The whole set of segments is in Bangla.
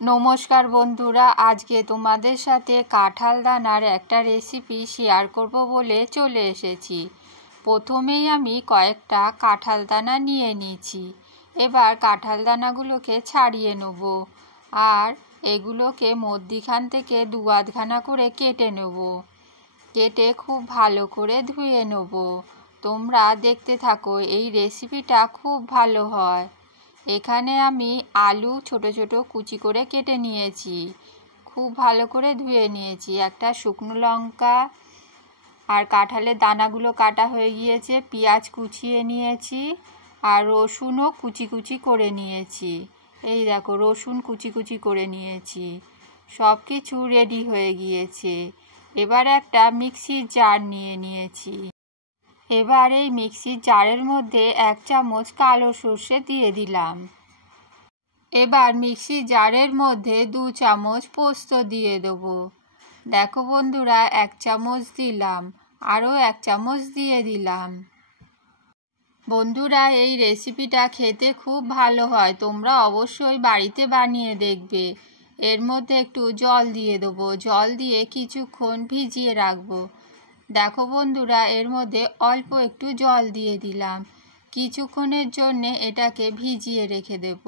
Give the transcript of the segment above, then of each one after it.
নমস্কার বন্ধুরা, আজকে তোমাদের সাথে কাঁঠাল দানার একটা রেসিপি শেয়ার করব বলে চলে এসেছি। প্রথমেই আমি কয়েকটা কাঁঠাল দানা নিয়ে নিয়েছি। এবার কাঁঠাল দানাগুলোকে ছাড়িয়ে নেব আর এগুলোকে মধ্যিখান থেকে দু আধখানা করে কেটে নেব। কেটে খুব ভালো করে ধুয়ে নেব। তোমরা দেখতে থাকো, এই রেসিপিটা খুব ভালো হয়। এখানে আমি আলু ছোট ছোট কুচি করে কেটে নিয়েছি, খুব ভালো করে ধুয়ে নিয়েছি। একটা শুকনো লঙ্কা আর কাঁঠালের দানাগুলো কাটা হয়ে গিয়েছে, পেঁয়াজ কুচিয়ে নিয়েছি আর রসুনও কুচি কুচি করে নিয়েছি। এই দেখো, রসুন কুচি কুচি করে নিয়েছি। সব কিছু রেডি হয়ে গিয়েছে। এবার একটা মিক্সির জার নিয়ে নিয়েছি। এবার এই মিক্সির জারের মধ্যে 1 চামচ কালো সর্ষে দিয়ে দিলাম। এবার মিক্সির জারের মধ্যে 2 চামচ পোস্ত দিয়ে দেবো। দেখো বন্ধুরা, 1 চামচ দিলাম, আরও 1 চামচ দিয়ে দিলাম। বন্ধুরা, এই রেসিপিটা খেতে খুব ভালো হয়, তোমরা অবশ্যই বাড়িতে বানিয়ে দেখবে। এর মধ্যে একটু জল দিয়ে দেবো, জল দিয়ে কিছুক্ষণ ভিজিয়ে রাখবো। দেখো বন্ধুরা, এর মধ্যে অল্প একটু জল দিয়ে দিলাম। কিছুক্ষণের জন্যে এটাকে ভিজিয়ে রেখে দেব।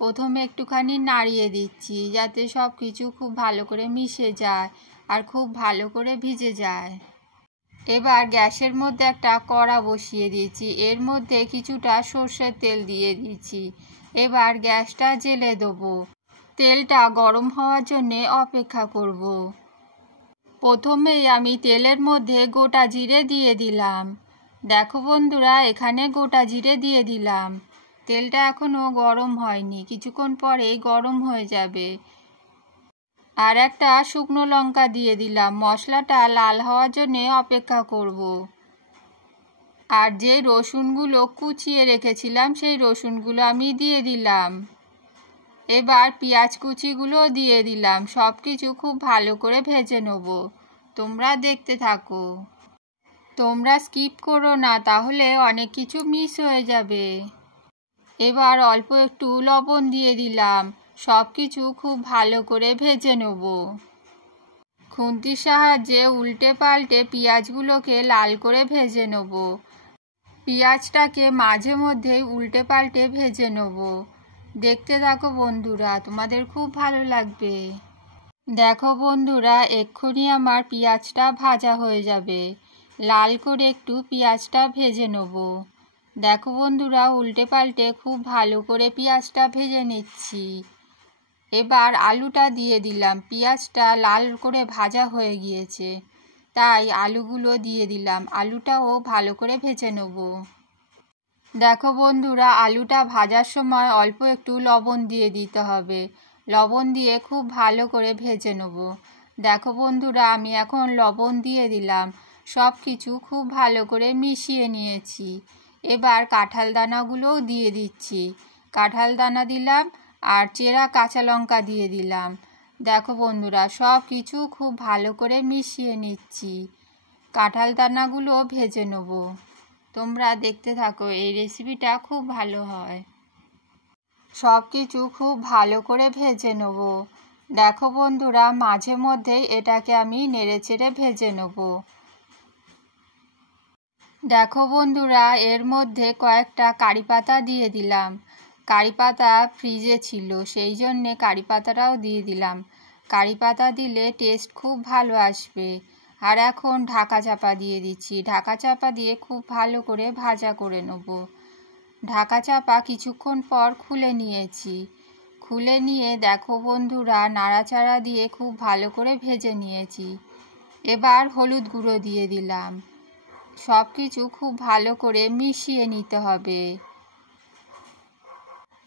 প্রথমে একটুখানি নাড়িয়ে দিচ্ছি যাতে সব কিছু খুব ভালো করে মিশে যায় আর খুব ভালো করে ভিজে যায়। এবার গ্যাসের মধ্যে একটা কড়া বসিয়ে দিয়েছি, এর মধ্যে কিছুটা সর্ষের তেল দিয়ে দিয়েছি। এবার গ্যাসটা জ্বেলে দেবো। তেলটা গরম হওয়ার জন্যে অপেক্ষা করব। প্রথমেই আমি তেলের মধ্যে গোটা জিরে দিয়ে দিলাম। দেখো বন্ধুরা, এখানে গোটা জিরে দিয়ে দিলাম। তেলটা এখনও গরম হয়নি, কিছুক্ষণ পরেই গরম হয়ে যাবে। আর একটা শুকনো লঙ্কা দিয়ে দিলাম। মশলাটা লাল হওয়ার জন্যে অপেক্ষা করব। আর যে রসুনগুলো কুচিয়ে রেখেছিলাম সেই রসুনগুলো আমি দিয়ে দিলাম। এবার পেঁয়াজ কুচিগুলো দিয়ে দিলাম। সব কিছু খুব ভালো করে ভেজে নেব। তোমরা দেখতে থাকো, তোমরা স্কিপ করো না, তাহলে অনেক কিছু মিস হয়ে যাবে। এবার অল্প একটু লবণ দিয়ে দিলাম। সব কিছু খুব ভালো করে ভেজে নেব। খুন্তির সাহায্যে উল্টে পাল্টে পেঁয়াজগুলোকে লাল করে ভেজে নেব। পেঁয়াজটাকে মাঝে মধ্যেই উল্টে পাল্টে ভেজে নেব। দেখতে থাকো বন্ধুরা, তোমাদের খুব ভালো লাগবে। দেখো বন্ধুরা, এক্ষুনি আমার পেঁয়াজটা ভাজা হয়ে যাবে। লাল করে একটু পেঁয়াজটা ভেজে নেব। দেখো বন্ধুরা, উল্টে পাল্টে খুব ভালো করে পেঁয়াজটা ভেজে নিচ্ছি। এবার আলুটা দিয়ে দিলাম। পেঁয়াজটা লাল করে ভাজা হয়ে গিয়েছে, তাই আলুগুলো দিয়ে দিলাম। আলুটাও ভালো করে ভেজে নেব। দেখো বন্ধুরা, আলুটা ভাজার সময় অল্প একটু লবণ দিয়ে দিতে হবে। লবণ দিয়ে খুব ভালো করে ভেজে নেব। দেখো বন্ধুরা, আমি এখন লবণ দিয়ে দিলাম। সব কিছু খুব ভালো করে মিশিয়ে নিয়েছি। এবার কাঁঠাল দানাগুলোও দিয়ে দিচ্ছি। কাঁঠাল দানা দিলাম আর চেরা কাঁচা লঙ্কা দিয়ে দিলাম। দেখো বন্ধুরা, সব কিছু খুব ভালো করে মিশিয়ে নিচ্ছি। কাঁঠাল দানাগুলো ভেজে নেব। তোমরা দেখতে থাকো, এই রেসিপিটা খুব ভালো হয়। সব কিছু খুব ভালো করে ভেজে নেব। দেখো বন্ধুরা, মাঝে মধ্যেই এটাকে আমি নেড়েচেড়ে ভেজে নেব। দেখো বন্ধুরা, এর মধ্যে কয়েকটা কারি পাতা দিয়ে দিলাম। কারি পাতা ফ্রিজে ছিল, সেই জন্যে কারি পাতাটাও দিয়ে দিলাম। কারি পাতা দিলে টেস্ট খুব ভালো আসবে। আর এখন ঢাকা চাপা দিয়ে দিচ্ছি। ঢাকা চাপা দিয়ে খুব ভালো করে ভাজা করে নেব। ঢাকা চাপা কিছুক্ষণ পর খুলে নিয়েছি। খুলে নিয়ে দেখো বন্ধুরা, নাড়াচাড়া দিয়ে খুব ভালো করে ভেজে নিয়েছি। এবার হলুদ গুঁড়ো দিয়ে দিলাম। সব কিছু খুব ভালো করে মিশিয়ে নিতে হবে।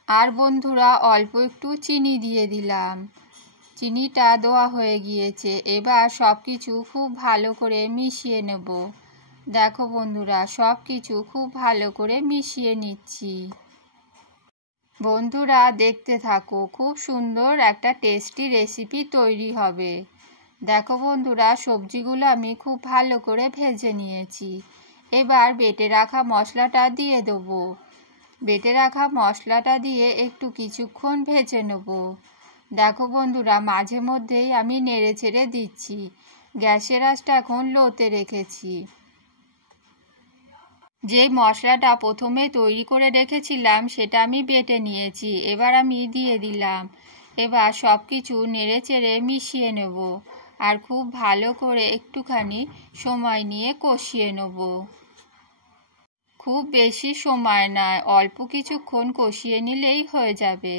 আর বন্ধুরা, অল্প একটু চিনি দিয়ে দিলাম। চিনিটা দেওয়া হয়ে গিয়েছে। এবার সব কিছু খুব ভালো করে মিশিয়ে নেব। দেখো বন্ধুরা, সব কিছু খুব ভালো করে মিশিয়ে নিচ্ছি। বন্ধুরা দেখতে থাকো, খুব সুন্দর একটা টেস্টি রেসিপি তৈরি হবে। দেখো বন্ধুরা, সবজিগুলো আমি খুব ভালো করে ভেজে নিয়েছি। এবার বেটে রাখা মশলাটা দিয়ে দেবো। বেটে রাখা মশলাটা দিয়ে একটু কিছুক্ষণ ভেজে নেব। দেখো বন্ধুরা, মাঝে মধ্যেই আমি নেড়ে ছেড়ে দিচ্ছি। গ্যাসের আঁচটা এখন লোতে রেখেছি। যে মশলাটা প্রথমে তৈরি করে রেখেছিলাম সেটা আমি বেটে নিয়েছি, এবার আমি দিয়ে দিলাম। এবার সব কিছু নেড়ে চেড়ে মিশিয়ে নেব আর খুব ভালো করে একটুখানি সময় নিয়ে কষিয়ে নেব। খুব বেশি সময় নয়, অল্প কিছুক্ষণ কষিয়ে নিলেই হয়ে যাবে।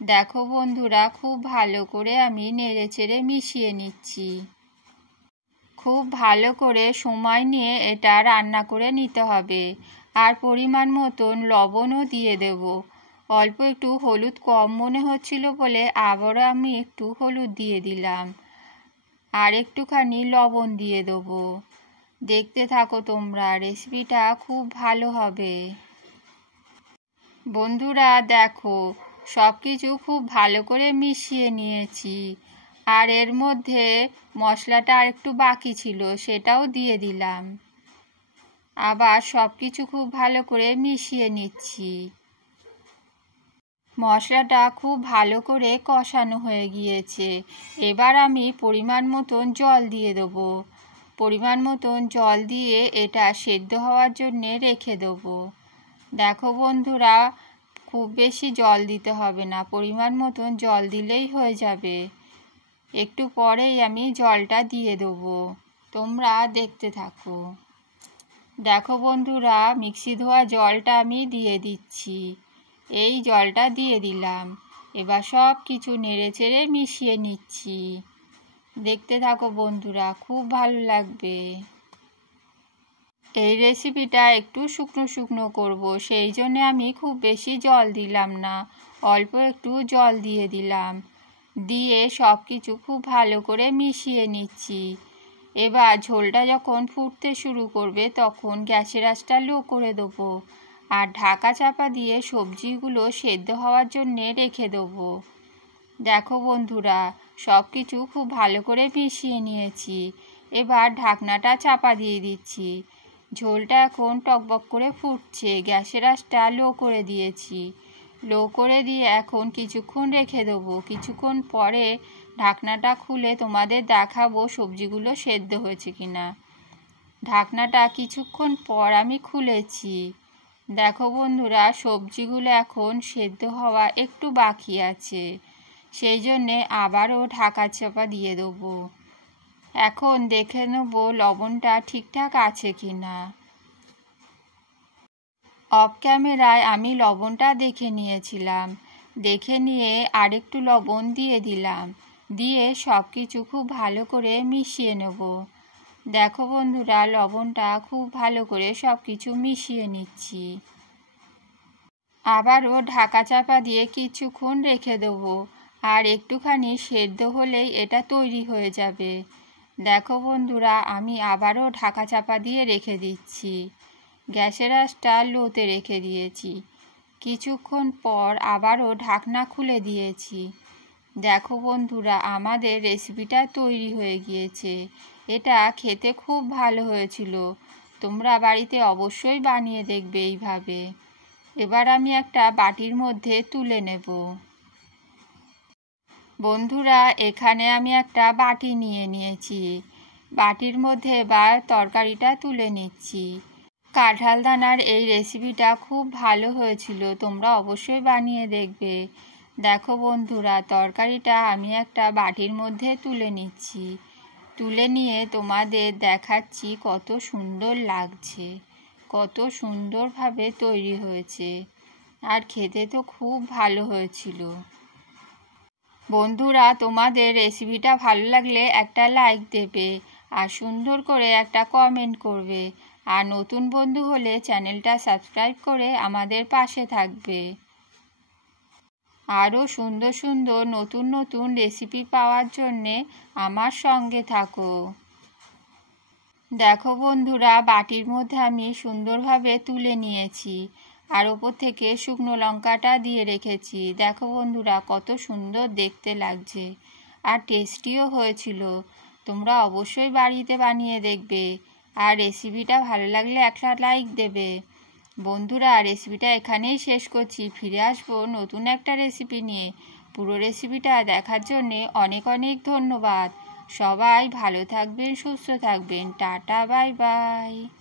দেখো বন্ধুরা, খুব ভালো করে আমি নেড়ে চেড়ে মিশিয়ে নিচ্ছি। খুব ভালো করে সময় নিয়ে এটা রান্না করে নিতে হবে। আর পরিমাণ মতন লবণও দিয়ে দেব। অল্প একটু হলুদ কম মনে হচ্ছিল বলে আবারও আমি একটু হলুদ দিয়ে দিলাম, আর একটুখানি লবণ দিয়ে দেবো। দেখতে থাকো তোমরা, রেসিপিটা খুব ভালো হবে। বন্ধুরা দেখো, সব কিছু খুব ভালো করে মিশিয়ে নিয়েছি। আর এর মধ্যে মশলাটা আর একটু বাকি ছিল, সেটাও দিয়ে দিলাম। আবার সব কিছু খুব ভালো করে মিশিয়ে নিচ্ছি। মশলাটা খুব ভালো করে কষানো হয়ে গিয়েছে। এবার আমি পরিমাণ মতন জল দিয়ে দেবো। পরিমাণ মতন জল দিয়ে এটা সেদ্ধ হওয়ার জন্যে রেখে দেবো। দেখো বন্ধুরা, খুব বেশি জল দিতে হবে না, পরিমাণ মতন জল দিলেই হয়ে যাবে। একটু পরেই আমি জলটা দিয়ে দেবো, তোমরা দেখতে থাকো। দেখো বন্ধুরা, মিক্সি ধোয়া জলটা আমি দিয়ে দিচ্ছি। এই জলটা দিয়ে দিলাম। এবার সব কিছু নেড়ে চেড়ে মিশিয়ে নিচ্ছি। দেখতে থাকো বন্ধুরা, খুব ভালো লাগবে। এই রেসিপিটা একটু শুকনো শুকনো করব, সেই জন্যে আমি খুব বেশি জল দিলাম না, অল্প একটু জল দিয়ে দিলাম। দিয়ে সব কিছু খুব ভালো করে মিশিয়ে নিচ্ছি। এবার ঝোলটা যখন ফুটতে শুরু করবে তখন গ্যাসের আঁচটা লো করে দেবো আর ঢাকা চাপা দিয়ে সবজিগুলো সেদ্ধ হওয়ার জন্যে রেখে দেবো। দেখো বন্ধুরা, সব কিছু খুব ভালো করে মিশিয়ে নিয়েছি। এবার ঢাকনাটা চাপা দিয়ে দিচ্ছি। ঝোলটা এখন টকবক করে ফুটছে, গ্যাসের আঁচটা লো করে দিয়েছি। লো করে দিয়ে এখন কিছুক্ষণ রেখে দেবো। কিছুক্ষণ পরে ঢাকনাটা খুলে তোমাদের দেখাবো সবজিগুলো সেদ্ধ হয়েছে কিনা। ঢাকনাটা কিছুক্ষণ পর আমি খুলেছি। দেখো বন্ধুরা, সবজিগুলো এখন সেদ্ধ হওয়া একটু বাকি আছে, সেই জন্যে আবারও ঢাকা চাপা দিয়ে দেবো। এখন দেখে নেব লবণটা ঠিকঠাক আছে কি না। অফ ক্যামেরায় আমি লবণটা দেখে নিয়েছিলাম। দেখে নিয়ে আরেকটু লবণ দিয়ে দিলাম। দিয়ে সব কিছু খুব ভালো করে মিশিয়ে নেব। দেখো বন্ধুরা, লবণটা খুব ভালো করে সব কিছু মিশিয়ে নিচ্ছি। আবারও ঢাকা চাপা দিয়ে কিছুক্ষণ রেখে দেবো। আর একটুখানি সেদ্ধ হলেই এটা তৈরি হয়ে যাবে। দেখো বন্ধুরা, আমি আবারও ঢাকা চাপা দিয়ে রেখে দিচ্ছি। গ্যাসের আঁচটা লোতে রেখে দিয়েছি। কিছুক্ষণ পর আবারও ঢাকনা খুলে দিয়েছি। দেখো বন্ধুরা, আমাদের রেসিপিটা তৈরি হয়ে গিয়েছে। এটা খেতে খুব ভালো হয়েছিল। তোমরা বাড়িতে অবশ্যই বানিয়ে দেখবে এইভাবে। এবার আমি একটা বাটির মধ্যে তুলে নেব। বন্ধুরা, এখানে আমি একটা বাটি নিয়ে নিয়েছি। বাটির মধ্যে এবার তরকারিটা তুলে নিচ্ছি। কাঁঠাল দানার এই রেসিপিটা খুব ভালো হয়েছিল, তোমরা অবশ্যই বানিয়ে দেখবে। দেখো বন্ধুরা, তরকারিটা আমি একটা বাটির মধ্যে তুলে নিচ্ছি। তুলে নিয়ে তোমাদের দেখাচ্ছি কত সুন্দর লাগছে, কত সুন্দরভাবে তৈরি হয়েছে। আর খেতে তো খুব ভালো হয়েছিল। বন্ধুরা, তোমাদের রেসিপিটা ভালো লাগলে একটা লাইক দেবে আর সুন্দর করে একটা কমেন্ট করবে। আর নতুন বন্ধু হলে চ্যানেলটা সাবস্ক্রাইব করে আমাদের পাশে থাকবে। আরও সুন্দর সুন্দর নতুন নতুন রেসিপি পাওয়ার জন্যে আমার সঙ্গে থাকো। দেখো বন্ধুরা, বাটির মধ্যে আমি সুন্দরভাবে তুলে নিয়েছি আর ওপর থেকে শুকনো লঙ্কাটা দিয়ে রেখেছি। দেখো বন্ধুরা, কত সুন্দর দেখতে লাগছে আর টেস্টিও হয়েছিল। তোমরা অবশ্যই বাড়িতে বানিয়ে দেখবে। আর রেসিপিটা ভালো লাগলে একটা লাইক দেবে। বন্ধুরা, রেসিপিটা এখানেই শেষ করছি। ফিরে আসবো নতুন একটা রেসিপি নিয়ে। পুরো রেসিপিটা দেখার জন্যে অনেক অনেক ধন্যবাদ। সবাই ভালো থাকবেন, সুস্থ থাকবেন। Tata, bye bye.